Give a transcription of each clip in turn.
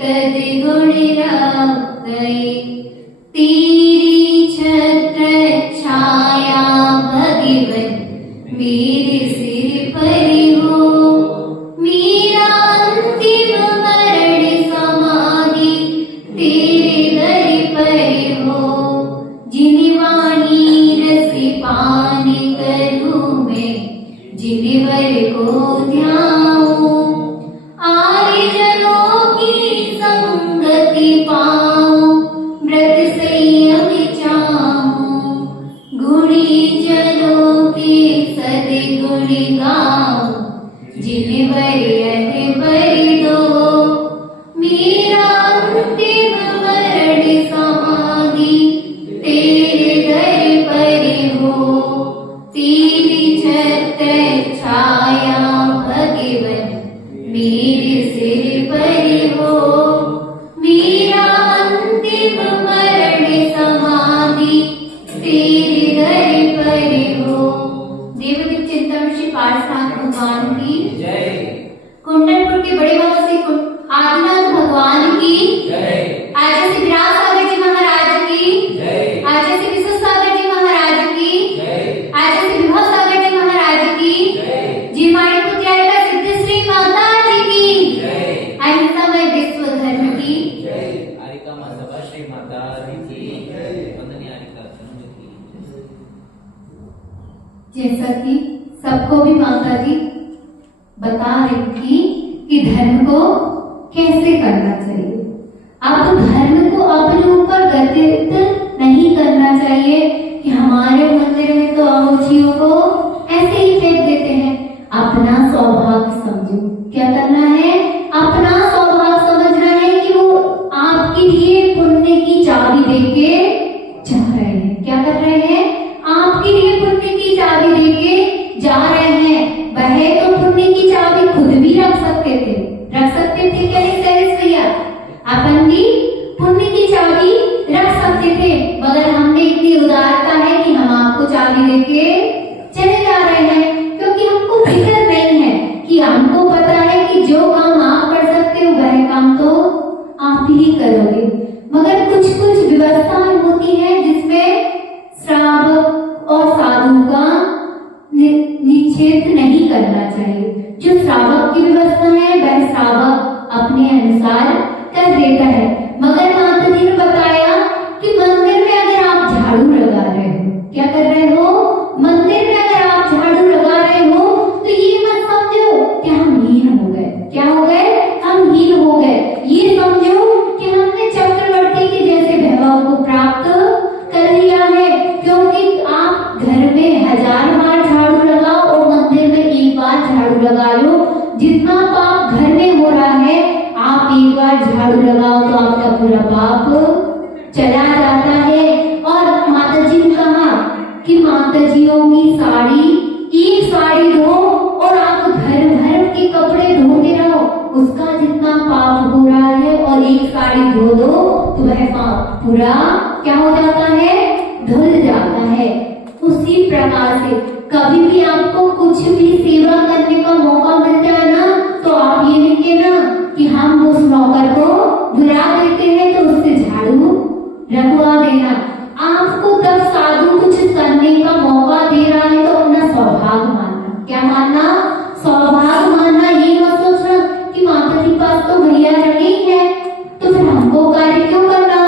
तद्गुण राखै, तेरी छत्र छाया भगवन मेरे सिर पर हो। मेरा अंतिम मरण समाधि तेरे दर पर हो। जिन वाणी रस पान करूं मैं, जिन वर को ध्याऊं, आर्यजनों की संगति पाऊं, व्रत संयम चाहूं, गुणी जनों के सद्गुण गाऊं, जिन वर यह वर दो। मेरा अंतिम मरण समाधि तेरे दर पर हो। तेरी छत्र छाया भगवन मेरे सिर पर हो। मेरा अंतिम मरण समाधि तेरे दर पर हो। देवदीप चिंतन श्री पार्श्वनाथ भगवान की जय। कुंडलपुर के बड़े बाबा श्री आदिनाथ भगवान की जय। आचार्य श्री विराट सागर जी महाराज की जय। आचार्य श्री विश्व सागर जी महाराज की जय। आचार्य श्री विभव सागर जी महाराज की जय। जी माड़ी पुत्रिया सिद्ध श्री माता जी की जय। अहिंसामय विश्व धर्म की जय। आरिका माता श्री माता जी की जय। वंदनीय आरिका की जय। जैसा कि सबको भी माता जी बता रही थी कि धर्म को कैसे करना चाहिए। अब धर्म को अपने ऊपर गतित नहीं करना चाहिए कि हमारे मंदिर में तो अमुचियों को ऐसे ही फेंक देते हैं। अपना सौभाग्य समझो। क्या करना है? अपना सौभाग्य समझना है कि वो आपके लिए पुण्य की चाबी देके जा रहे हैं। क्या कर रहे हैं? आपके लिए पुण्य की चाबी देके जा रहे हैं। वह तो पुण्य की चाबी खुद भी रख सकते थे क्या नहीं सैलेश भैया? अपन भी पुण्य की चाबी रख सकते थे, मगर हमने इतनी उदारता है कि हम आपको चाबी देके चले जा रहे हैं, क्योंकि हमको फिक्र नहीं है कि हमको पता है कि जो काम आप कर सकते हो वह काम तो आप ही करोगे। मगर कुछ कुछ व्यवस्थाएं होती है जिसमें श्रावक और साधु का निषेध नहीं करना चाहिए। जो श्रावक की व्यवस्था है वह श्रावक अपने अनुसार कर देता है। मगर माता जी ने बताया कि मंदिर में अगर आप झाड़ू लगा रहे हो, क्या कर रहे हो? मंदिर में अगर आप झाड़ू लगा रहे हो तो ये मत समझो कि हम हीन हो गए। क्या हो गए? हम हीन हो गए। ये समझो कि हमने चक्रवर्ती के जैसे वैभव को प्राप्त कर लिया है, क्योंकि आप घर में 1000 बार झाड़ू लगाओ और मंदिर में एक बार झाड़ू लगा लो। जितना पाप घर में हो रहा है, आप एक बार झाड़ू लगाओ तो आपका पूरा पाप चला जाता है। और माता जी ने कहा कि माता जियों की साड़ी, एक साड़ी धो और आप घर भर के कपड़े धोते रहो, उसका जितना पाप हो रहा है, और एक साड़ी धो दो तो वह पाप पूरा क्या हो जाता है? धुल जाता है। उसी प्रकार से कभी भी आपको कुछ भी सेवा करने का मौका मिल जाए ना, तो आप ये लिखिए ना कि हम उस नौकर को बुला देते हैं तो उससे झाड़ू रखवा देना। आपको तब साधु कुछ करने का मौका दे रहा है तो अपना सौभाग्य मानना। क्या मानना? सौभाग्य मानना। ये मत सोचना कि माता के पास तो भैया नहीं है तो फिर हमको कार्य क्यों करना।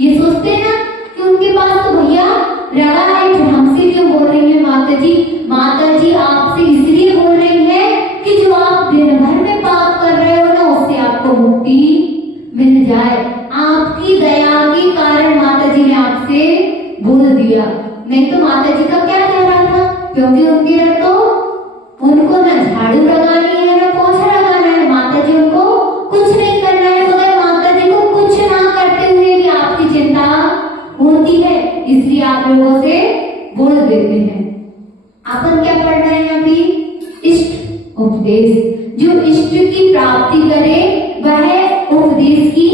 ये सोचते ना कि उनके पास तो भैया रहा है, फिर हमसे क्यों बोल रही है माता जी? माता जी आपसे इसलिए बोल रही है कि जो आप दिन भर में पाप कर रहे हो ना, उससे आपको मुक्ति मिल जाए। आपकी दया के कारण माता जी ने आपसे बोल दिया, नहीं तो माता जी का क्या कह रहा था? क्योंकि उनके तो उनको ना झाड़ू लगानी है ना पोछा लगाना है। माता जी उनको कुछ नहीं करना है, मगर माता जी को कुछ ना करते हुए भी आपकी चिंता होती है, इसलिए आप लोगों से बोल देते हैं। अपन क्या पढ़ रहे हैं अभी? इष्ट उपदेश। जो इष्ट की प्राप्ति करे वह उपदेश की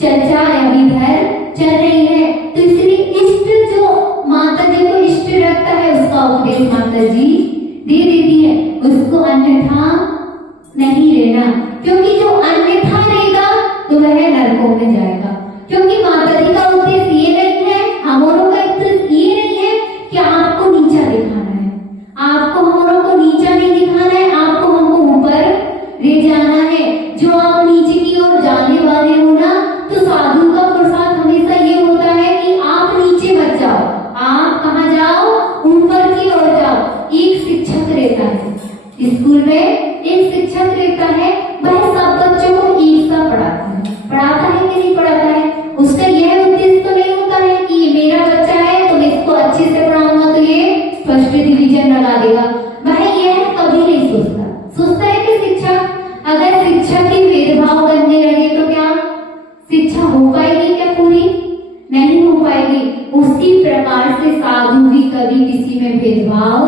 चर्चा अभी चल रही है। तो इसलिए इष्ट जो माता जी को इष्ट रखता है उसका उपदेश माता जी दे देती है, उसको अन्यथा नहीं लेना, क्योंकि जो अन्यथा लेगा तो वह नरकों में जाएगा। क्योंकि माता जी का उद्देश्य ये नहीं है, हमारों का उद्देश्य ये नहीं है कि आपको नीचा दिखाना है, आपको हमारों को नीचा नहीं दिखाना है, आपको हमको ऊपर ले जाना है। जो आप नीचे की ओर जाने वाले हो ना, तो साधु का प्रसाद हमेशा ये होता है कि आप नीचे मत जाओ, आप कहाँ जाओ, ऊपर की ओर जाओ। एक शिक्षक रहता है स्कूल में, एक शिक्षक रहता है, वह सब बच्चों को एक सा पढ़ाता है कि नहीं पढ़ाता है। उसका यह उद्देश्य तो नहीं होता है कि ये मेरा बच्चा है तो मैं इसको अच्छे से पढ़ाऊंगा तो ये फर्स्ट डिवीजन लगा देगा, वह यह कभी नहीं सोचता है कि शिक्षक अगर शिक्षक ही भेदभाव करने लगे तो क्या शिक्षा हो पाएगी, क्या पूरी नहीं हो पाएगी। उसी प्रकार से साधु भी कभी किसी में भेदभाव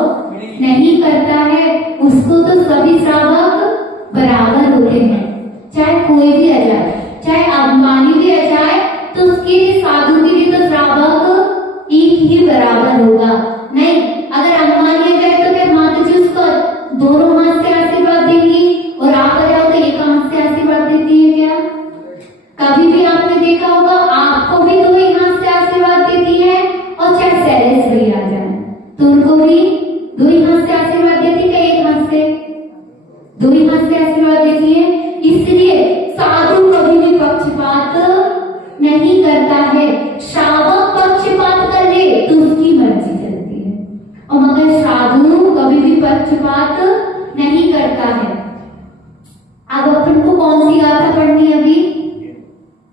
नहीं करता है, उसको तो सभी श्रावक बराबर होते हैं। चाहे कोई भी आ जाए, चाहे अंबानी भी आ जाए, तो उसके लिए साधु के लिए तो श्रावक एक ही बराबर होगा। नहीं, अगर अंबानी आ जाए तो क्या माता जी उसको दोनों हाथ से आशीर्वाद देंगी और आप आ जाओ तो एक हाथ से आशीर्वाद देती है क्या? कभी भी आपने देखा होगा, आपको भी दो ही हाथ से आशीर्वाद देती है, और चाहे शैलेश भी आ जाए तो उनको भी दो ही हाथ से आशीर्वाद देती है, एक हाथ से, दो ही हाथ से आशीर्वाद देती है। इसलिए साधु कभी भी पक्षपात नहीं करता है। श्रावक पक्षपात कर ले तो उसकी मर्जी चलती है, और मगर साधु कभी भी पक्षपात नहीं करता है। अब अपन को कौन सी गाथा पढ़नी है? अभी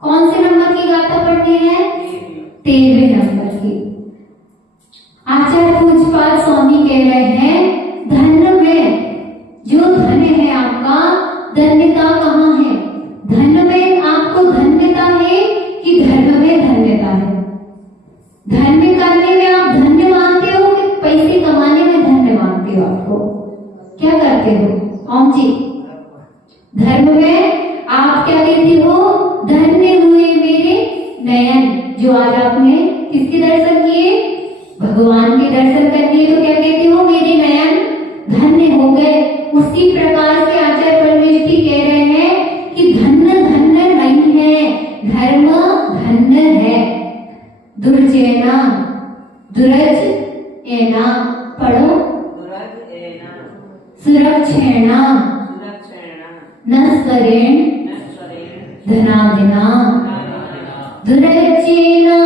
कौन से नंबर की गाथा पढ़नी है? 13वें नंबर की। आचार्य पूज्यपाद स्वामी कह रहे हैं, धन में जो धन है आपका, धन्यता कहाँ है? धन में आपको धन्यता है कि धर्म में धन्यता है? धन्य करने में आप धन्य मानते हो कि पैसे कमाने में धन्य मानते हो? आपको क्या करते हो ओम जी? धर्म में आप क्या कहते हो? धन्य हुए मेरे नयन। जो आज आपने किसके दर्शन किए? भगवान के दर्शन कर लिए, तो क्या कहते हो? मेरे नयन धन्य हो गए। उसी प्रकार से आचार्य परमेष्ठी कह रहे हैं कि धन्य धन्य नहीं है, धर्म धन्य है। दुर्जैना दुरज एना पढ़ो, सुरक्षेणा नस्वरेण धनादिना, दुरज्जेना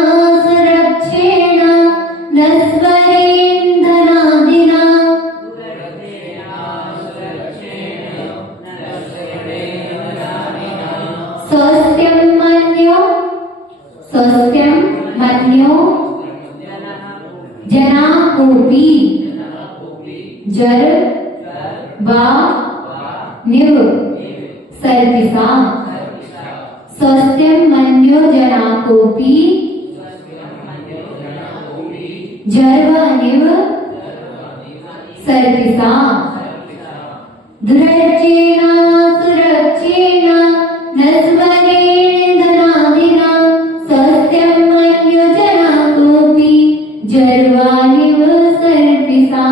सुरक्षेण नस्वरेण धनादिना, स्वस्त्यं मन्यो जना कोपि जर बा निव सर्पिसा। स्वस्त्यं मन्यो जना कोपि जर व निव सर्पिसा, धृज्येन सुरक्षेण नस्वरेण धनादिना, स्वस्त्यं मन्यो जना कोपि जर व निव सर्पिसा।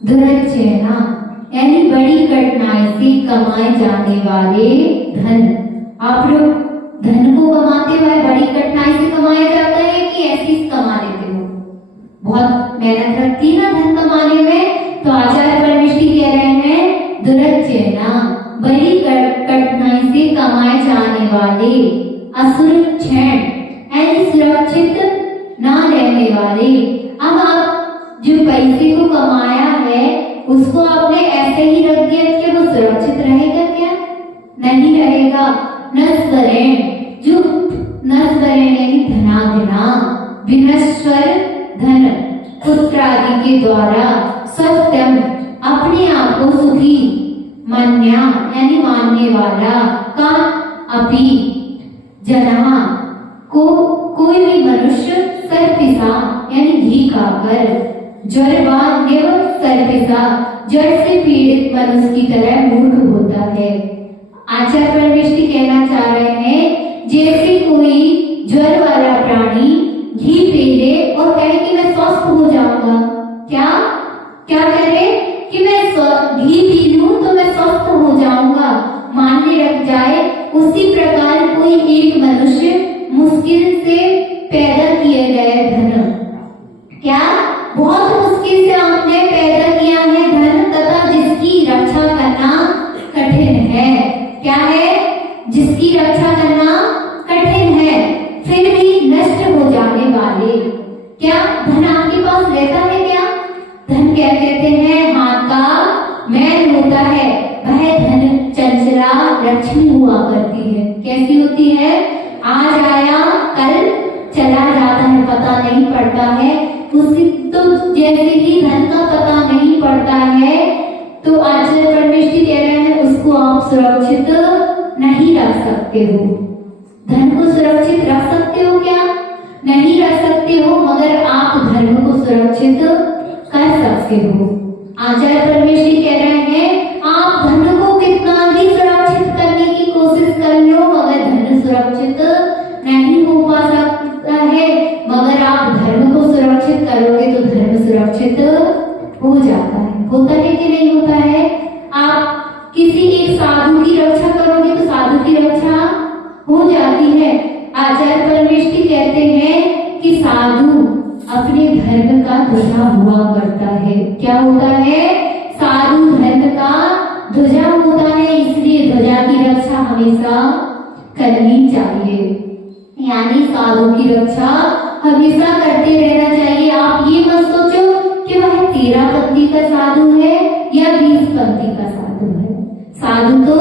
दुरज्जेना यानी बड़ी कठिनाई से कमाए जाने वाले धन। आप लोग धन को कमाते हुए बड़ी कठिनाई से कमाया जाता है कि ऐसे ही कमा लेते हो? बहुत मेहनत लगती है ना धन कमाने में। तो आचार्य परमेष्ठी कह रहे हैं, दुरज्जेना बड़ी कठिनाई से कमाए जाने वाले, असुरक्षण यानी सुरक्षित ना रहने वाले। अब आप जो पैसे को कमाया है उसको आपने ऐसे ही रख दिया कि वो सुरक्षित रहेगा क्या? नहीं रहेगा। नस्वरेण, जो नस्वरेण यानी धनादिना, विनश्वर धन पुत्र आदि के द्वारा, सत्यम अपने आप को सुखी, मन्या यानी मानने वाला, का अपि जना को कोई भी मनुष्य, सर्पिसा यानी घी खाकर, जरवान्य सर्पिसा जड़ से पीड़ित मनुष्य की तरह मूर्ख होता है। आचार्य परमेष्ठी कहना चाह रहे हैं, जैसे कोई ज्वर वाला प्राणी घी पी ले और कहे कि मैं स्वस्थ हो जाऊंगा। क्या क्या करे कि मैं घी पी लूं तो मैं स्वस्थ हो जाऊंगा, मानने लग जाए। उसी प्रकार कोई एक मनुष्य मुश्किल से पैदा किए गए धन, क्या बहुत मुश्किल से आपने पैदा किया है धन, तथा जिसकी रक्षा करना कठिन है। क्या है? जिसकी रक्षा करना कठिन है, फिर भी नष्ट हो जाने वाले। क्या धन आपके पास रहता है? क्या धन क्या कहते हैं? हाथ का मैल होता है। वह धन चंचला लक्ष्मी हुआ करती है। कैसी होती है? आज आया कल चला जाता है, पता नहीं पड़ता है। उसी तो जैसे ही धन का पता नहीं पड़ता है, तो आचार्य परमेश्वर कह रहे हैं उसको आप सुरक्षित नहीं रख सकते हो। धन को सुरक्षित रख सकते हो? क्या नहीं रख सकते हो, मगर आप धर्म को सुरक्षित कर सकते हो। आचार्य परमेश्वर कह रहे हैं आप धन को कितना भी सुरक्षित करने की कोशिश कर लो, मगर धन सुरक्षित नहीं हो पा सकता है। मगर आप धर्म को सुरक्षित करोगे तो धर्म सुरक्षित हो जाता है। होता है कि नहीं होता है? आप किसी एक साधु की रक्षा करोगे तो साधु की रक्षा हो जाती है। आचार्य परमेश्वर कहते हैं कि साधु अपने धर्म का ध्वजा हुआ करता है। क्या होता है? साधु धर्म का ध्वजा होता है, इसलिए ध्वजा की रक्षा हमेशा करनी चाहिए। यानी साधु की रक्षा हमेशा करते रहना चाहिए। आप ये मत सोचो कि वह 13 पंथी का साधु है या 20 पंथी का साधु है। साधु तो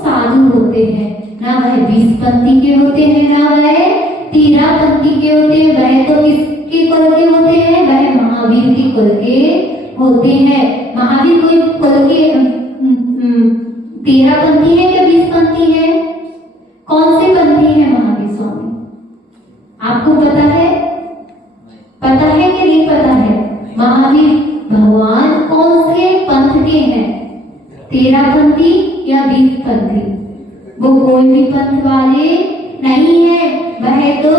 साधु होते हैं, ना वह 20 पंथी के होते हैं ना वह 13 पंथी के होते हैं। वह तो किसके कुल के होते हैं? वह महावीर के कुल के होते हैं। महावीर कोई कुल के 13 पंथी है या 20 पंथी है? कौन से पंथी है महावीर स्वामी? आपको पता है? पता है कि नहीं पता है? महावीर भगवान कौन से पंथ के हैं? 13 पंथी या 20 पंथी? वो कोई भी पंथ वाले नहीं है, वह तो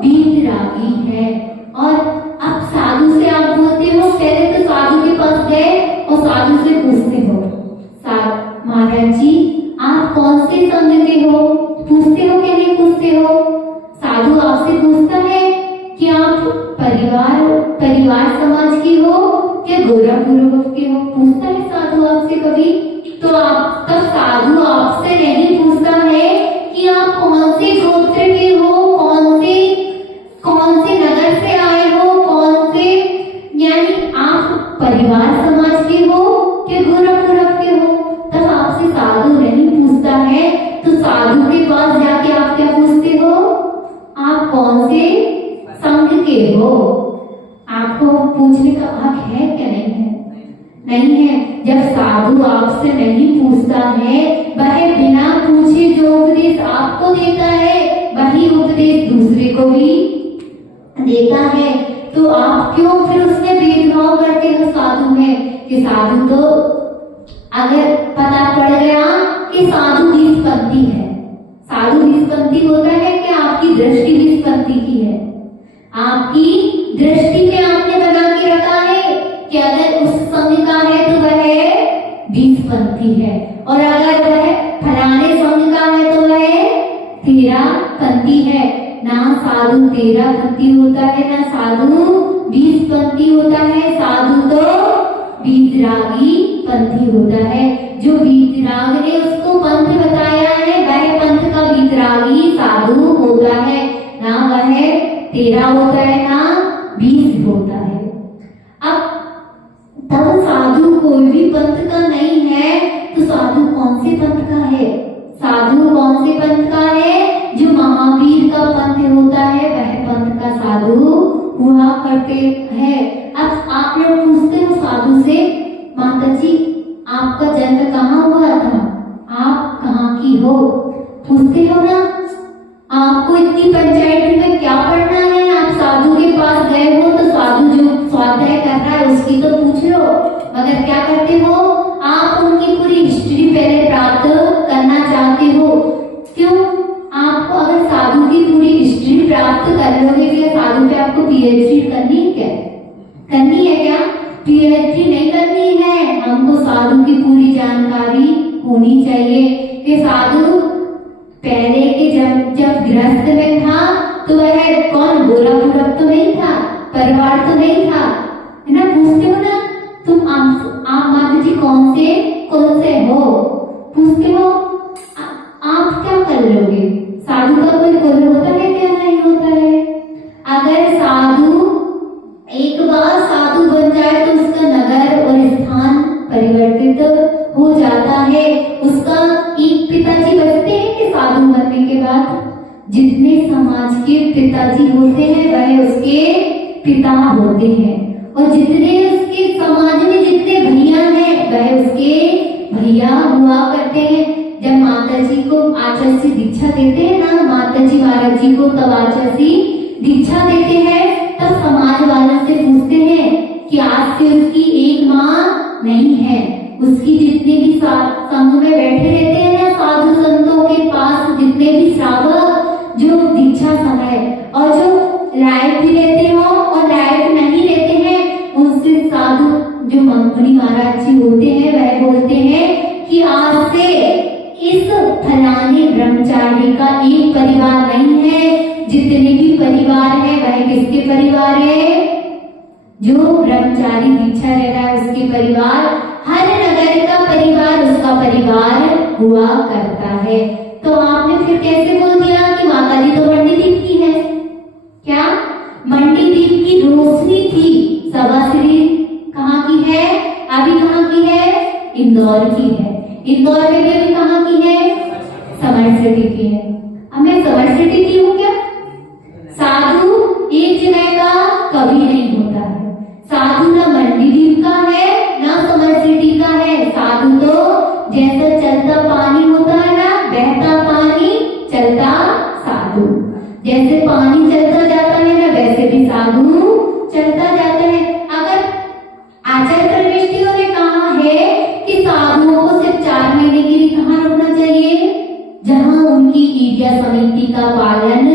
वीतरागी है। और अब साधु से आप बोलते हो, पहले तो साधु के पास गए और साधु से पूछते हो महाराज जी आप कौन से संघ के हो? पूछते हो कि नहीं पूछते हो? साधु आपसे पूछता है कि आप परिवार समाज के हो या गोरखपुर के हो? पूछता है साधु आपसे कभी? तो आपका साधु आपसे नहीं पूछता है कि आप कौन से गोत्र के हो, कौन से नगर से आए हो, कौन से, यानी आप परिवार समाज के हो कि गोरखपुर के हो। तब आपसे साधु नहीं पूछता है, तो साधु के पास जाके आप क्या पूछते हो? आप कौन से संघ के हो? आपको पूछने का हक है क्या? नहीं है? नहीं है। जब साधु आपसे नहीं पूछता है, वह बिना पूछे जो उपदेश आपको देता है वही उपदेश दूसरे को भी देता है, तो आप क्यों फिर उसमें भेदभाव करते हो साधु में? कि साधु तो अगर पता पड़ गया कि साधु 20 पंथी है, साधु 20 पंथी होता है कि आपकी दृष्टि 20 पंथी की है, आपकी दृष्टि में आपने बना के रखा है कि अगर उस संघ का है तो वह 20 पंथी है, और अगर वह फलाने संघ का है तो वह 13 पंथी है। ना साधु 13 पंथी होता है, ना साधु 20 पंथी होता है। साधु तो वीतरागी पंथी होता है। जो वीतराग ने उसको पंथ बताया है, वह पंथ का वीतरागी साधु होता है। ना वह 13 होता है ना 20 होता है। अब तब साधु कोई भी पंथ का नहीं है, तो साधु कौन से पंथ का है? साधु कौन से पंथ का है? जो महावीर का पंथ होता है, वह पंथ का साधु हुआ करते हैं। अब आप लोग पूछते हो साधु से, माता जी आपका जन्म कहाँ हुआ था? आप कहाँ की हो? पूछते हो ना? आपको इतनी पंचायत में क्या पढ़ना है? आप साधु के पास गए हो तो साधु जो स्वाध्याय कर रहा है उसकी तो पूछ लो, मगर क्या करते हो आप? उनकी पूरी हिस्ट्री पहले प्राप्त करना चाहते हो। क्यों? आपको अगर साधु की पूरी हिस्ट्री प्राप्त कर लोगे, साधु पे पीएचडी करनी है क्या? करनी है क्या? पीएचडी नहीं करनी है, हमको साधु की पूरी जानकारी होनी चाहिए कि साधु पहले के जब गृहस्थ में था तो वह कौन गोरा बुढ़क तो नहीं था, परिवार तो नहीं था, है ना? पूछते हो ना तुम आप माता जी कौन से हो, पूछते हो आप क्या कर लोगे? साधु का कोई कुल होता है क्या? नहीं होता है। अगर साधु एक बार साधु बन जाए तो उसका नगर और स्थान परिवर्तित हो जाता है। उसका एक पिताजी बचते हैं कि साधु बनने के बाद जितने समाज के पिताजी होते हैं वह उसके पिता होते हैं, और जितने उसके समाज में जितने भैया हैं वह उसके भैया हुआ करते हैं। जब माता जी को आचार्य दीक्षा देते हैं ना, माता जी महाराज जी को तब आचार्य दीक्षा देते हैं, तब समाज वालों से पूछते हैं कि आज से उसकी एक माँ नहीं है। उसकी जितने भी संघ में बैठे रहते हैं ना साधु संतों के पास, जितने भी श्रावक जो दीक्षा समय और जो लायक भी रहते हो और लायक नहीं रहते हैं, उनसे साधु जो मुनि महाराज जी होते हैं वह बोलते हैं कि आज से इस फलाने ब्रह्मचारी का एक परिवार नहीं है, जितने भी परिवार है वह किसके परिवार है? जो ब्रह्मचारी दीक्षा रह रहा है उसके परिवार, हर नगर का परिवार उसका परिवार हुआ करता है। तो आपने फिर कैसे बोल दिया कि माता जी तो मंडी द्वीप की है? क्या मंडी द्वीप की रोशनी थी? सभाश्री कहाँ की है? अभी कहाँ की है? इंदौर की है। इंदौर में भी कहाँ की है? समर सिटी की है। अब मैं समर सिटी की हूँ क्या? साधु एक जगह का कभी नहीं होता है। साधु ना मंडी द्वीप का है ना समर सिटी का है। साधु तो जैसा चलता पानी होता है ना, बहता पानी चलता साधु, जैसे पानी चलता जाता है ना वैसे भी साधु चलता जाता है। अगर आचार्य प्रविष्टियों ने कहा है कि साधुओं को सिर्फ 4 महीने के लिए कहाँ रुकना चाहिए? जहाँ उनकी ईर्ष्या समिति का पालन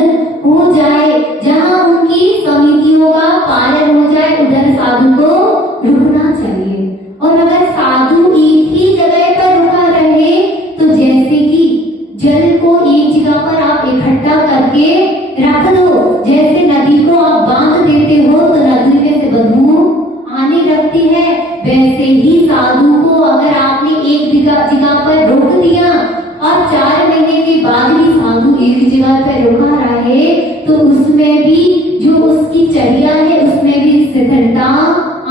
हो जाए, जहाँ उनकी समितियों का पालन हो जाए, उधर साधु को रुकना चाहिए। और अगर साधु एक ही जगह पर रुका रहे तो जैसे कि जल को एक जगह पर आप इकट्ठा करके रख दो, जैसे नदी को आप बांध देते हो तो नदी में से बदबू आने लगती है, वैसे ही साधु को अगर आपने एक जगह पर रोक दिया और 4 महीने के बाद भी साधु एक जगह पर रुका रहे तो उसमें भी जो उसकी चर्या है उसमें भी स्थिरता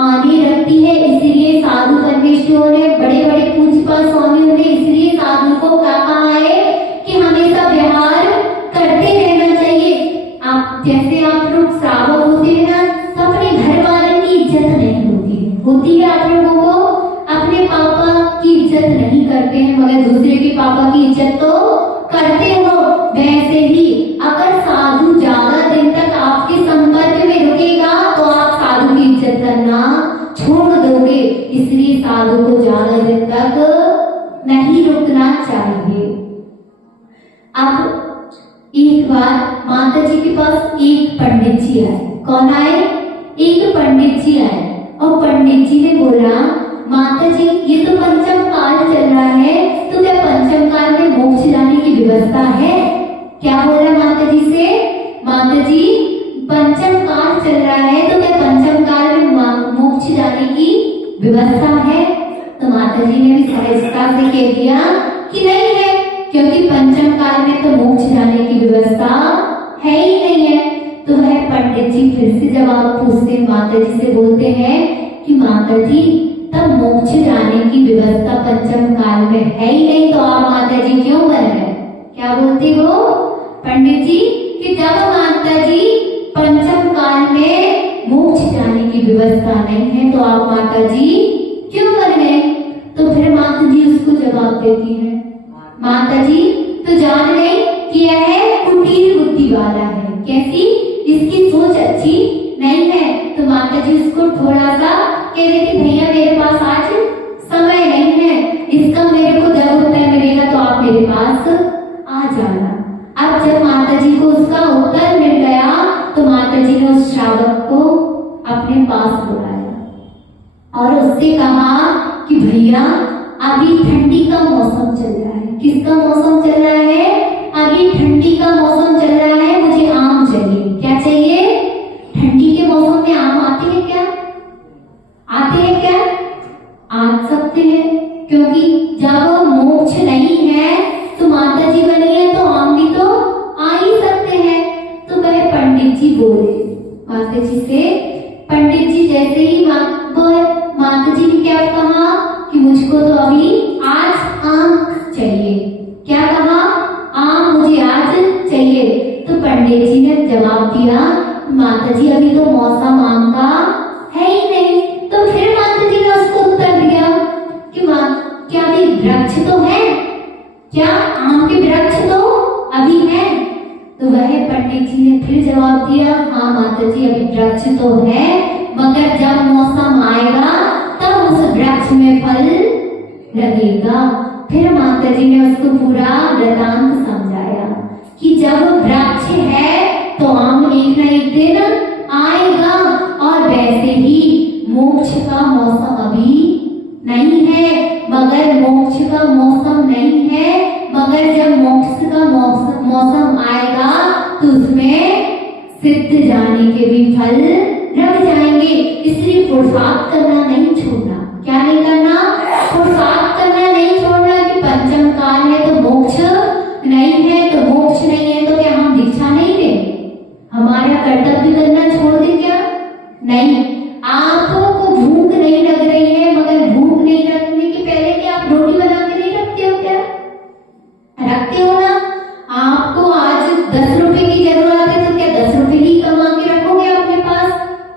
आने लगती है। इसलिए साधु परमेश्वरों ने, बड़े बड़े पूज्यपाद स्वामियों ने इसलिए साधु को क्या कहा है कि हमेशा व्यवहार करते रहना चाहिए। आप जैसे आप लोग श्रावक होते हैं ना तो अपने घर वालों की इज्जत नहीं होती है आप लोगों को, अपने पापा की इज्जत नहीं करते हैं मगर दूसरे के पापा की इज्जत तो करते हो। वैसे ही अगर साधु ज्यादा दिन तक आपके संपर्क में रुकेगा तो आप साधु की इज्जत करना छोड़ दोगे। इसलिए साधु को ज्यादा दिन तक नहीं रुकना चाहिए। अब एक बार माता जी के पास एक पंडित जी आए। कौन आए? एक पंडित जी आए और पंडित जी ने बोला, माता जी ये तो पंचम काल चल रहा है, तो क्या पंचम काल में मोक्ष जाने की व्यवस्था है? क्या बोला माता जी से? माता जी पंचम काल चल रहा है तो क्या पंचम काल में मोक्ष जाने की व्यवस्था है? तो माता जी ने भी सहजता से कह दिया कि नहीं है, क्योंकि पंचम काल में तो मोक्ष जाने की व्यवस्था है ही नहीं है। तो वह पंडित जी फिर से जवाब पूछते माता जी से, बोलते हैं कि माता जी तब मोक्ष जाने की व्यवस्था पंचम काल में है ही नहीं तो आप माता जी क्यों बन रहे? क्या बोलती हो पंडित जी कि जब माता जी पंचम काल में मोक्ष जाने की व्यवस्था नहीं है तो आप माता जी क्यों बन गए? तो फिर माता जी उसको जवाब देती है, माता जी तो जान गई कि यह कुटील बुद्धि वाला है। कैसी? इसकी सोच अच्छी नहीं है। तो माता जी उसको थोड़ा सा कह रही थी, भैया मेरे पास आज समय नहीं है, इसका मेरे को जब उत्तर मिलेगा तो आप मेरे पास आ जाना। अब जब माता जी को उसका उत्तर मिल गया तो माता जी ने उस श्रावक पास बुलाया और उससे कहा कि भैया अभी ठंडी का मौसम चल रहा है। किसका मौसम चल रहा है? अभी ठंडी का मौसम चल रहा है, मुझे आम चाहिए। क्या चाहिए? ठंडी के मौसम में आम आते हैं क्या? आते हैं क्या? आ सकते हैं, क्योंकि जब मोक्ष नहीं है तो माता जी बनी है तो आम भी तो आ ही सकते हैं। तो वह पंडित जी बोले माता जी से, पंडित जी जैसे ही माता जी ने क्या कहा कि मुझको तो अभी आज आम चाहिए। क्या कहा? आम मुझे आज चाहिए। तो पंडित जी ने जवाब दिया, माता जी अभी तो मौसम आम का है ही नहीं। तो फिर माता जी ने उसको उत्तर दिया कि मां क्या अभी वृक्ष तो है? क्या आम के वृक्ष तो अभी है? तो वह पंडित जी ने फिर जवाब दिया, हाँ माता जी अभी वृक्ष तो है, मगर जब मौसम आएगा तब उस वृक्ष में फल लगेगा। फिर माता जी ने उसको पूरा वृतांत समझाया कि जब वृक्ष है तो आम एक न एक दिन आएगा, और वैसे ही मोक्ष का मौसम अभी नहीं है, मगर मोक्ष का मौसम नहीं है, मगर जब मोक्ष का मौसम आएगा तो उसमें सिद्ध जाने के भी फल लग जाएंगे। इसलिए पुरुषार्थ करना नहीं छोड़ना। क्या नहीं करना? पुरुषार्थ करना नहीं छोड़ना कि पंचम काल है तो मोक्ष नहीं है, तो मोक्ष नहीं है तो क्या हम दीक्षा नहीं दें? हमारा कर्तव्य करना छोड़ दें क्या? नहीं। आपको भूख नहीं लग रही है, मगर भूख नहीं लगने के पहले क्या आप रोटी बना के नहीं रखते हो? क्या रखते हो ना? आपको आज 10 रुपए की जरूरत है तो क्या 10 रुपए ही कमा के रखोगे अपने पास?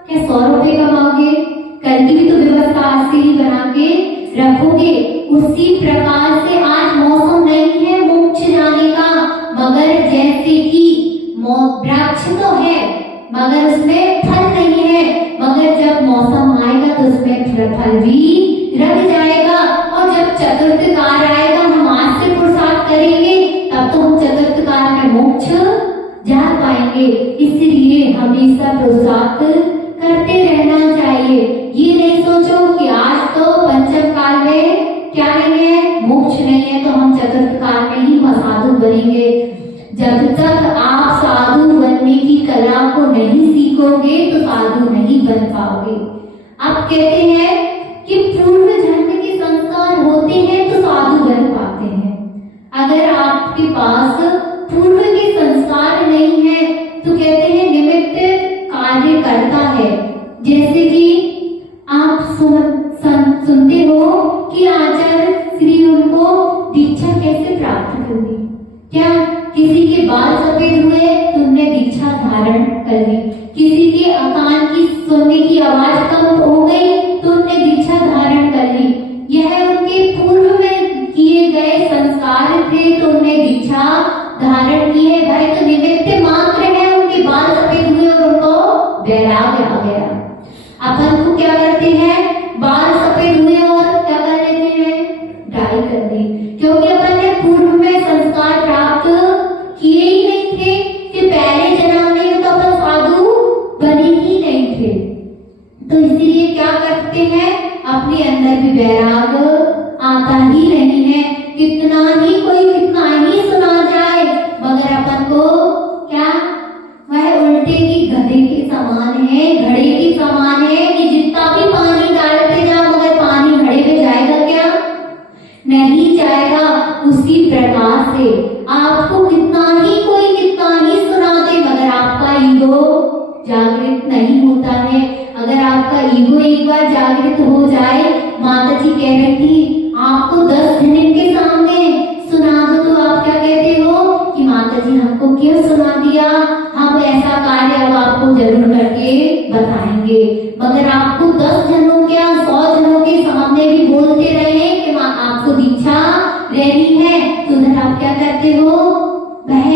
क्या 100 रुपए कमाओगे? कल की भी तो व्यवस्था आज से ही बना के रखोगे। उसी प्रकार से आज मौसम नहीं है मोक्ष जाने का, मगर जैसे कि वृक्ष तो है मगर उसमें फल नहीं है, मगर जब मौसम आएगा तो उसमें फल भी लग जाएगा। और जब चतुर्थ काल आएगा, हम आज से पुरुषार्थ करेंगे तब तो हम चतुर्थ काल में मोक्ष जा पाएंगे। इसलिए हमेशा पुरुषार्थ करते रहना चाहिए। ये नहीं सोचो कि आज तो पंचम काल में क्या नहीं है, मोक्ष नहीं है, तो हम चतुर्थ काल में ही साधु बनेंगे। जब तक आप साधु बनने की कला को नहीं सीखोगे तो साधु नहीं बन पाओगे। आप कहते हैं कि पूर्व जन्म के संस्कार होते हैं तो साधु बन पाते हैं। अगर आपके पास पूर्व के संस्कार नहीं है तो कहते हैं निमित्त कार्य करता है। जैसे कि आप सुनते हो कि आचार्य श्री उनको दीक्षा कैसे प्राप्त करनी। क्या किसी के बाल सफेद हुए तो उन्होंने दीक्षा धारण कर ली, किसी के कान की सुनने की आवाज कम हो गई तो उन्होंने दीक्षा धारण कर ली। यह उनके पूर्व में किए गए संस्कार थे तो उन्होंने दीक्षा धारण की है। भाई तो निमित्त मात्र है, उनके बाल सफेद हुए और उनको वैराग्य आ गया। अपन को क्या करते हैं, बाल सफेद हुए और क्या कर लेते हैं, डाई कर दी, क्योंकि अपन ने पूर्व में संस्कार प्राप्त किए ही नहीं थे कि पहले जन्म में तो अपन साधु बने ही नहीं थे। तो इसीलिए क्या करते हैं, अपने अंदर भी वैराग आता ही नहीं है। कितना ही कोई कितना ही सुना जाए मगर अपन को क्या, वह उल्टे की गधे के समान है, घड़े के समान है कि जितना भी पानी डालते जाओ मगर पानी घड़े में जाएगा क्या, नहीं जाएगा। उसी प्रकार से आपको कितना ही कोई कितना ही सुना दे मगर आपका ईगो जागृत नहीं होता है। अगर आपका ईगो एक बार जागृत हो जाए, माता जी कह रही थी आपको 10 जने के सामने सुना दो तो आप क्या कहते हो कि माता जी हमको क्यों सुना दिया, हम ऐसा कार्य अब आपको जरूर करके बताएंगे। मगर आपको 10 जनों क्या 100 जनों के सामने भी बोलते रहे कि आपको दीक्षा लेनी है तो उधर आप क्या करते हो, वह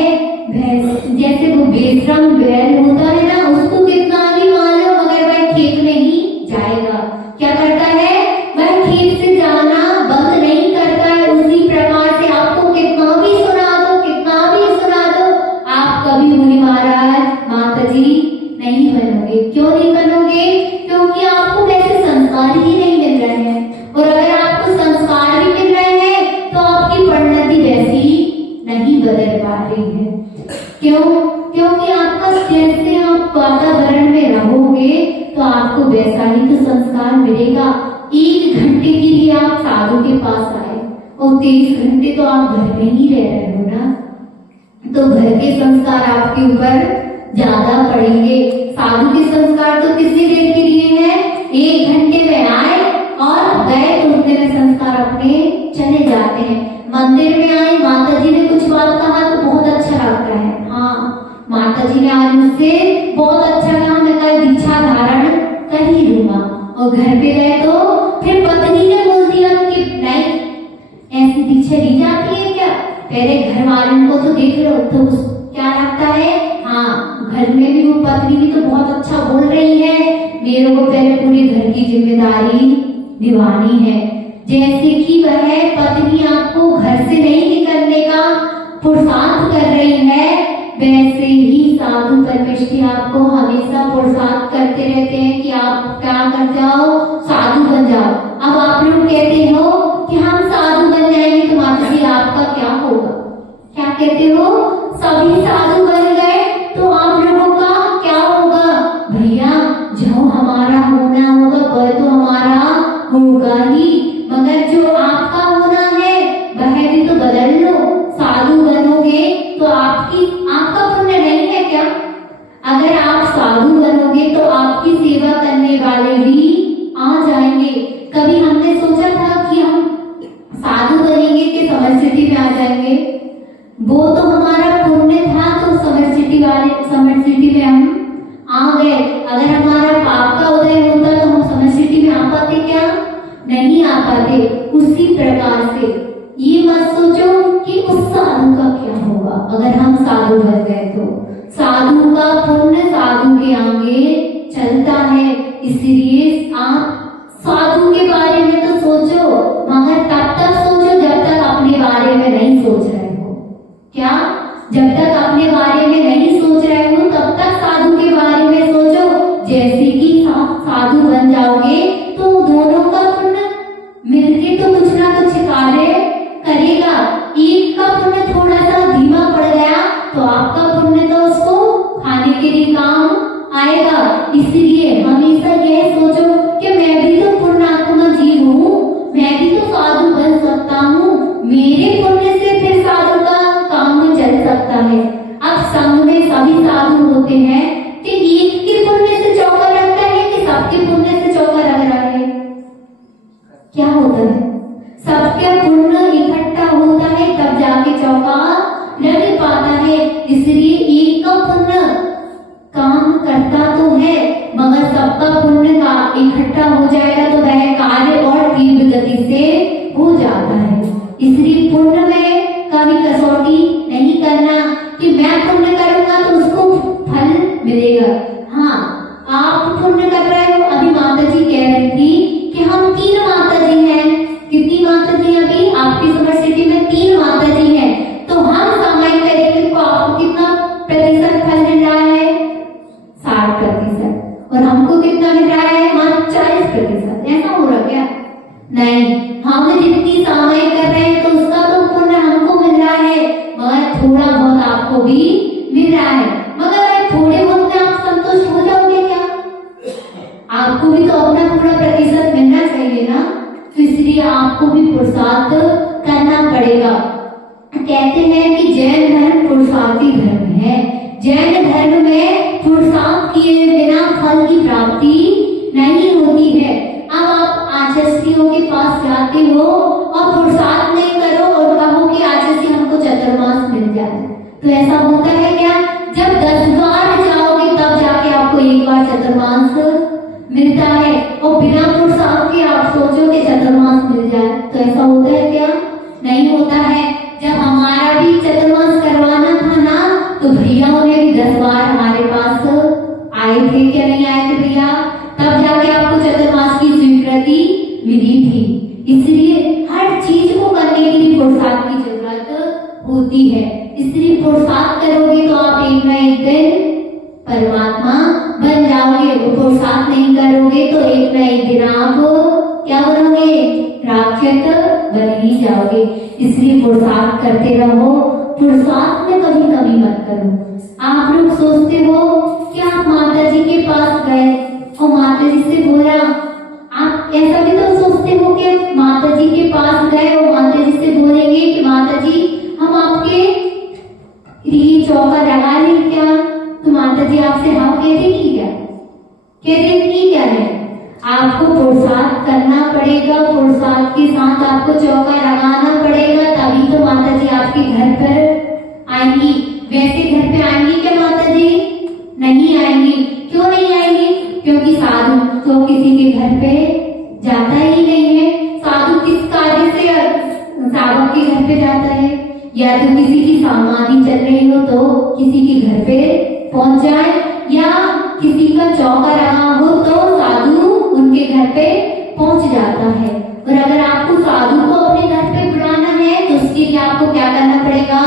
जैसे वो बेशरम बैल होता है ना, उसको कितना भी मारो मगर वह खेत में ही जाएगा। क्या करता है, वह खेत से जाना बंद नहीं करता है। उसी प्रकार से आपको कितना भी सुना दो, कितना भी सुना दो, आप कभी मुनि महाराज माता जी नहीं बनोगे। क्यों नहीं बनोगे, क्योंकि तो घर के संस्कार आपके ऊपर ज्यादा पड़ेंगे। साधु के संस्कार तो कितनी देर के लिए है, 1 घंटे में आए और गए, तो उतने में संस्कार अपने चले जाते हैं। मंदिर में आए, माता जी ने कुछ बात कहा तो बहुत अच्छा लगता है, हाँ माता जी ने आज मुझसे बहुत अच्छा कहा, मैं कल दीक्षा धारण कर ही लूंगा। और घर पे गए तो फिर पत्नी ने बोल दिया कि नहीं ऐसी दीक्षा ली जाती है क्या, पहले घर वालों को तो देख लो। तो क्या लगता है, हाँ घर में भी वो पत्नी भी तो बहुत अच्छा बोल रही है, मेरे को पहले पूरी घर की जिम्मेदारी निभानी है। जैसे कि वह पत्नी आपको घर से नहीं निकलने का पुरुषार्थ कर रही है, वैसे ही साधु परमेष्ठी आपको हमेशा पुरुषार्थ करते रहते हैं कि आप क्या कर जाओ, साधु बन जाओ। अब आप लोग कहते हो कि हम साधु बन जाएंगे तो माता जी आपका क्या होगा, क्या कहते हो, सभी साधु बन गए तो आप लोगों का क्या होगा। भैया जो हमारा होना होगा वह तो हमारा होगा ही, मगर जो आपका होना है वह भी तो बदल लो। साधु बनोगे तो आपका पुण्य नहीं है क्या, अगर आप साधु बनोगे तो आपकी सेवा करने वाले भी आ जाएंगे। कभी हमने सोचा था कि हम साधु बनेंगे कि समर सिटी में आ जाएंगे, वो तो हमारा पुण्य था तो समर सिटी में हम आ गए। अगर हमारा पाप का उदय होता तो हम समर सिटी में आ पाते क्या, नहीं आ पाते। उसी प्रकार से ये मत सोचो कि उस साधु का क्या होगा अगर हम साधु बन गए तो। साधु का पुण्य साधु के आगे चलता है, इसलिए आप साधु के बारे में तो सोचो, मगर तब तक सोचो जब तक अपने बारे में नहीं सोच रहे हो। क्या, जब तक अपने बारे में नहीं सोच रहे हो तब तक साधु के बारे में सोचो। जैसे कि साधु बन जाओगे तो दोनों का पुण्य मिलके तो कुछ ना कुछ कार्य करेगा। एक का पुण्य थोड़ा सा धीमा पड़ गया तो आपका पुण्य तो उसको खाने के लिए काम आएगा। इसलिए हमेशा यह सोचो कि मैं भी तो पुण्यात्मा जीव हूँ, मैं भी तो साधु बन सकता हूँ, मेरे पुण्य से फिर साधु का काम चल सकता है। अब संघ में सभी साधु होते हैं तो एक के पुण्य से चौका लगता है कि सबके पुण्य से चौका लग रहा है, क्या होता है, सबके पुण्य इकट्ठा होता है तब जाके चौका लग पाता है। इसलिए एक का पुण्य काम करता तो है, मगर सबका पुण्य का इकट्ठा हो जाएगा तो वह कार्य और तीव्र गति से हो जाता है। इसलिए पुण्य में कभी कसौटी नहीं करना कि मैं पुण्य करूंगा तो उसको फल मिलेगा। हाँ, आप पुण्य कर रहे हो। अभी माता जी कह रही थी कि हम 3 माता जी हैं। कितनी माता जी अभी आपकी समर सिटी में? 3 माता जी हैं। तो हम सामायिक करेंगे तो आपको कितना प्रतिशत फल मिल रहा है? 60%। और हमको कितना मिल रहा है? मात्र 40%। ऐसा हो रहा क्या? नहीं, हम जितनी सामायिक कर रहे हैं तो उसका तो पुण्य हमको मिल रहा है, मगर थोड़ा बहुत आपको भी मिल रहा है। मगर थोड़े बहुत में आप संतुष्ट हो जाओगे क्या? आपको भी तो अपना पूरा प्रतिशत मिलना चाहिए ना, तो इसलिए आपको भी पुरुषार्थ करना पड़ेगा। कहते हैं कि जैन धर्म पुरुषार्थी धर्म है। जैन धर्म में पुरुषार्थ किए बिना फल की प्राप्ति नहीं होती है। अब आप आचार्यों के पास जाते हो और पुरुषार्थ नहीं करो और कहो कि आचार्य हमको चतुर्मास मिल जाए, तो ऐसा होता है क्या? जब 10 बार जाओगे तब जाके आपको 1 बार चतुर्मास मिलता है, और बिना पुरुषार्थ के आप सोचो कि चतुर्मास मिल जाए, तो ऐसा होता है क्या? नहीं होता है। जब हमारा भी चतुर्मास करवाना था ना तो भैयाओं ने भी 10 बार हमारे पास आए थे, क्या नहीं आए थे भैया? तब जाके आपको चतुर्मास की स्वीकृति मिली थी। इसलिए हर चीज को करने के लिए पुरुषार्थ की जरूरत होती है। इसलिए पुरुषार्थ करोगे तो आप एक ना एक दिन परमात्मा बन जाओगे। वो पुरुषार्थ नहीं करोगे तो एक ना एक दिन आप क्या बनोगे? राक्षस बन ही जाओगे। इसलिए पुरुषार्थ करते रहो, पुरुषार्थ में कभी कभी मत करो। आप लोग सोचते हो कि आप माता जी के पास गए और माता जी से बोला, आप ऐसा भी तो सोचते हो कि माता जी के पास गए और माता जी से बोलेंगे कि माता जी हम आपके लिए कहते हैं कि क्या है, आपको पुरुषार्थ करना पड़ेगा, पुरुषार्थ के साथ आपको चौका लगाना पड़ेगा, तभी तो माता जी आपके घर पर आएंगी। वैसे घर पे आएंगी क्या माता जी? नहीं आएंगी। क्यों नहीं आएंगी? क्योंकि साधु तो किसी के घर पे जाता ही नहीं है। साधु किस कार्य से साधु के घर पे जाता है? या तो किसी की समाधि चल रही हो तो किसी के घर पे पहुंच जाए, या किसी का चौका रहा हो तो साधु उनके घर पे पहुंच जाता है। और अगर आपको साधु को अपने घर पे बुलाना है तो उसके लिए आपको क्या करना पड़ेगा?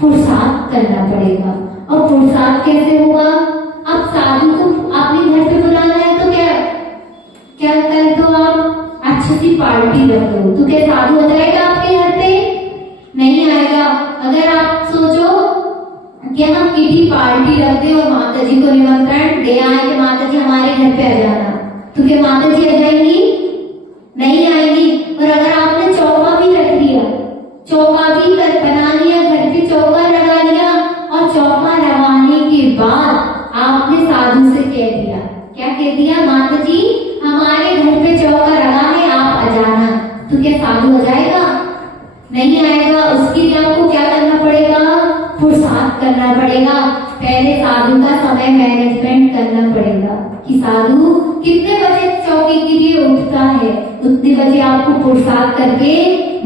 पुरुषार्थ करना पड़ेगा। और पुरुषार्थ कैसे होगा? अब साधु को अपने घर पे बुलाना है तो क्या क्या कर दो, आप अच्छी सी पार्टी रख दो, तो क्या साधु आ जाएगा आपके घर पे? नहीं आएगा। अगर आप सोचो कि हम किटी पार्टी रख दे और माता जी को निमंत्रण दे आए कि माता जी हमारे घर पे आ जाना, तो क्या माता जी आ जाएंगी? नहीं आएंगी। और अगर आपने चौका भी रख दिया, चौका भी बना लिया, घर पे चौका लगा लिया, और चौका लगाने के बाद आपने साधु से कह दिया, क्या कह दिया? माता जी हमारे घर पे चौका लगा है, आप आ जाना, तो क्या साधु आ जाएगा? नहीं आएगा। उसके लिए आपको क्या करना पड़ेगा? पुरुषार्थ करना पड़ेगा। पहले साधु का समय मैनेजमेंट करना पड़ेगा कि साधु कितने बजे चौकी के लिए उठता है, उतने बजे आपको पुरुषार्थ करके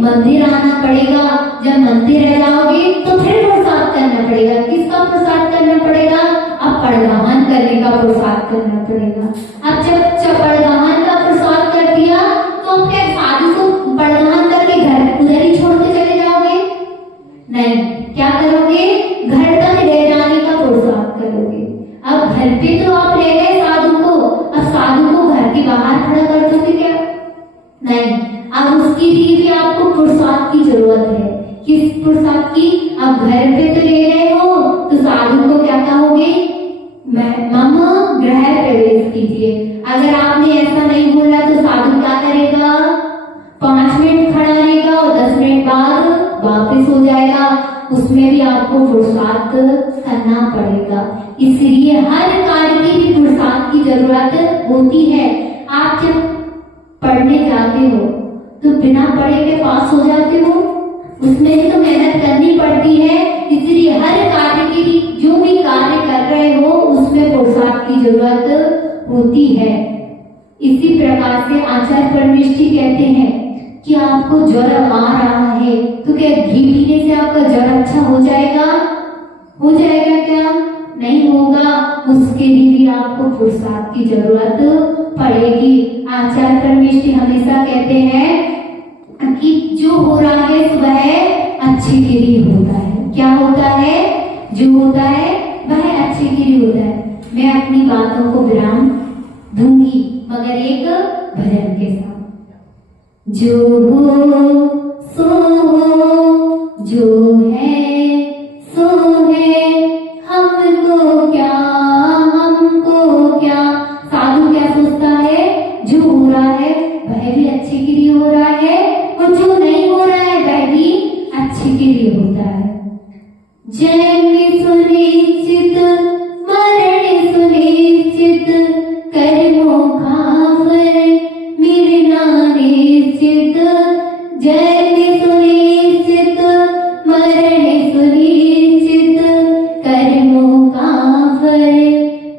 मंदिर आना पड़ेगा। जब मंदिर आ जाओगे तो फिर पुरुषार्थ करना पड़ेगा। किसका पुरुषार्थ करना पड़ेगा? अब पड़गाहन करने का पुरुषार्थ करना पड़ेगा। अब जब पड़गाहन का पुरुषार्थ कर दिया तो क्या साधु को पड़गाहन करके घर उधर ही छोड़ के चले जाओगे? नहीं। क्या करोगे? घर तक ले जाने का पुरुषार्थ करोगे। अब घर पे तो आप ले गए साधु को, अब साधु को घर के बाहर खड़ा कर दोगे क्या? नहीं। अब उसके लिए भी आपको पुरुषार्थ की जरूरत है। किस पुरुषार्थ की? अब घर पे तो ले गए हो तो साधु को क्या कहोगे? मामा गृह प्रवेश कीजिए। अगर आपने ऐसा नहीं बोला तो साधु क्या करेगा? 5 मिनट खड़ा रहेगा और 10 मिनट बाद वापस हो जाएगा। उसमें भी आपको पुरुषार्थ करना पड़ेगा। इसलिए हर कार्य की भी पुरुषार्थ की जरूरत होती है। आप जब पढ़ने जाते हो तो बिना पढ़े के पास हो जाते हो? उसमें भी तो मेहनत करनी पड़ती है। इसलिए हर कार्य के लिए जो भी कार्य कर रहे हो उसमें पुरुषार्थ की जरूरत होती है। इसी प्रकार से आचार्य परमेष्ठी कहते हैं कि आपको ज्वर आ रहा है तो क्या घी पीने से आपका ज्वर अच्छा हो जाएगा? हो जाएगा क्या? नहीं होगा। उसके लिए भी आपको पुरुषार्थ की जरूरत पड़ेगी। आचार्य परमेष्ठी हमेशा कहते हैं कि जो हो रहा है वह अच्छे के लिए होता है। क्या होता है? जो होता है वह अच्छे के लिए होता है। मैं अपनी बातों को विराम दूंगी मगर एक भजन के साथ। जो हो सो हो, जो है सो है, हमको क्या, हमको क्या। साधु क्या सोचता है? जो हो रहा है वह भी अच्छे के लिए हो रहा है और जो नहीं हो रहा है वह भी अच्छे के लिए होता है। जन्म सुनिश्चित मरण सुनिश्चित, कर्मों का फल मिलना निश्चित। जन्म सुनिश्चित मरण सुनिश्चित, कर्मों का फल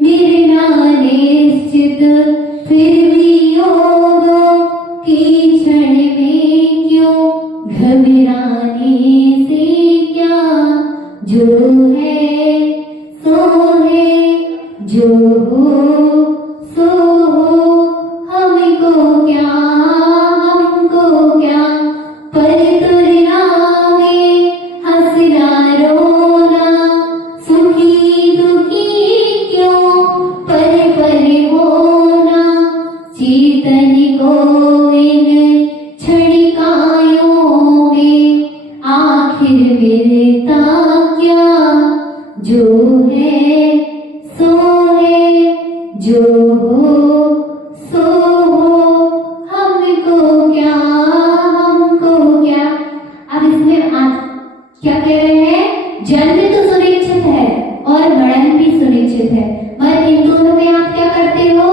मिलना निश्चित। फिर भी योगों की क्षण में क्यों घबराने से क्या। जो है सो है, जो हो सो हो, हमको क्या, हमको क्या। पर तुलना में हंसना रोना, सुखी दुखी क्यों पर होना। चेतन को इन क्षणिकायों में आखिर मिलता क्या। जो है सो है, जो हो सो हो, हमको क्या, हमको क्या। अब इसमें आप क्या कह रहे हैं? जन्म तो सुनिश्चित है और मरण भी सुनिश्चित है, मगर इन दोनों में आप क्या करते हो?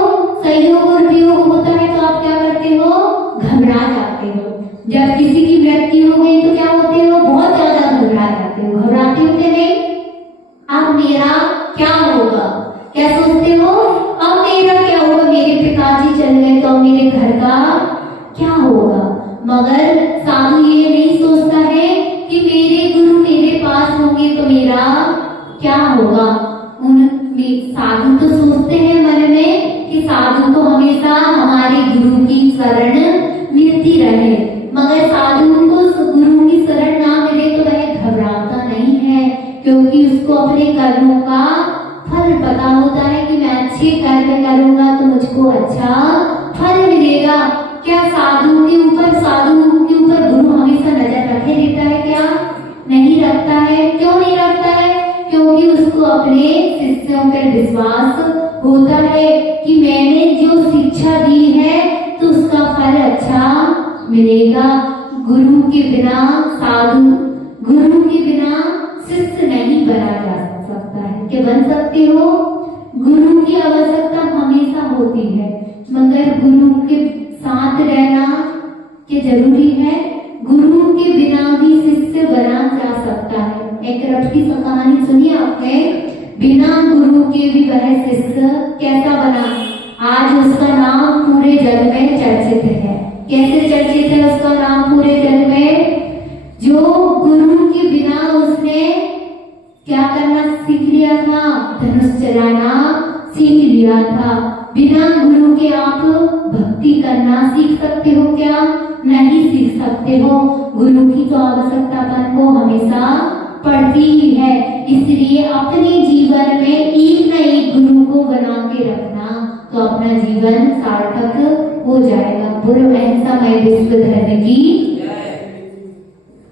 पिताजी चल गए तो मेरे घर का क्या होगा। मगर साधु ये नहीं सोचता है कि मेरे गुरु मेरे पास होंगे तो मेरा क्या होगा। साधु तो सोचते हैं मन में कि साधु को हमेशा हमारे गुरु की शरण मिलती रहे, मगर साधु को गुरु की शरण ना मिले तो वह घबराता नहीं है, क्योंकि उसको अपने कर्मों का फल पता होता है कि मैं अच्छे कर्म करूंगा तो मुझको अच्छा फल मिलेगा। क्या साधु के ऊपर गुरु हमेशा नजर रखे देता है? क्या नहीं रखता है। क्यों नहीं रखता है? क्योंकि उसको अपने शिष्यों पर विश्वास होता है कि मैंने जो शिक्षा दी है तो उसका फल अच्छा मिलेगा। गुरु के बिना शिष्य नहीं बना जा सकता है। क्या बन सकते हो? गुरु की आवश्यकता हमेशा होती है, मगर गुरु के साथ रहना क्या जरूरी है? गुरु के बिना भी शिष्य बना जा सकता है। एक रट्टी सा कहानी सुनिए आपने, बिना गुरु के भी वह शिष्य कैसा बना। आज उसका नाम पूरे जग में चर्चित है। कैसे चर्चित है उसका नाम पूरे जग में? जो गुरु के बिना उसने क्या करना सीख लिया था? धनुष चलाना सीख लिया था। बिना गुरु के आप भक्ति करना सीख सकते हो क्या? नहीं सीख सकते हो। गुरु की तो आवश्यकता अपन को हमेशा पड़ती ही है। इसलिए अपने जीवन में एक न एक गुरु को बना के रखना तो अपना जीवन सार्थक हो जाएगा। गुरु अहिंसामय विश्व धर्म की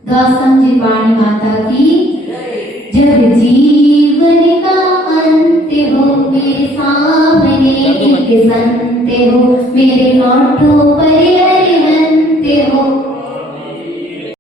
गौतम जी वाणी माता की जब जीवन का अंत हो मेरे सामने एक संत हो, मेरे होठों पर